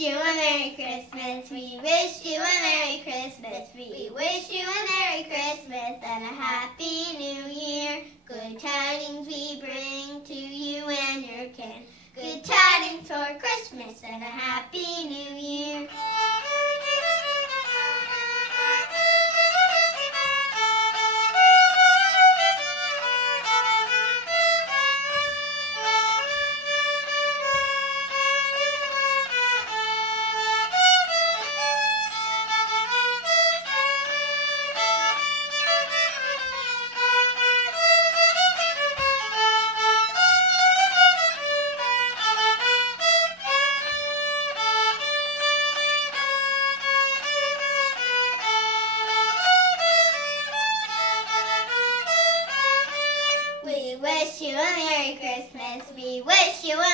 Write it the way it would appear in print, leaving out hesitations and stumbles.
you a Merry Christmas. We wish you a Merry Christmas. We wish you a Merry Christmas and a Happy New Year. Good tidings we bring to you and your kin. Good tidings for Christmas and a Happy New Year. We wish you a Merry Christmas. We wish you a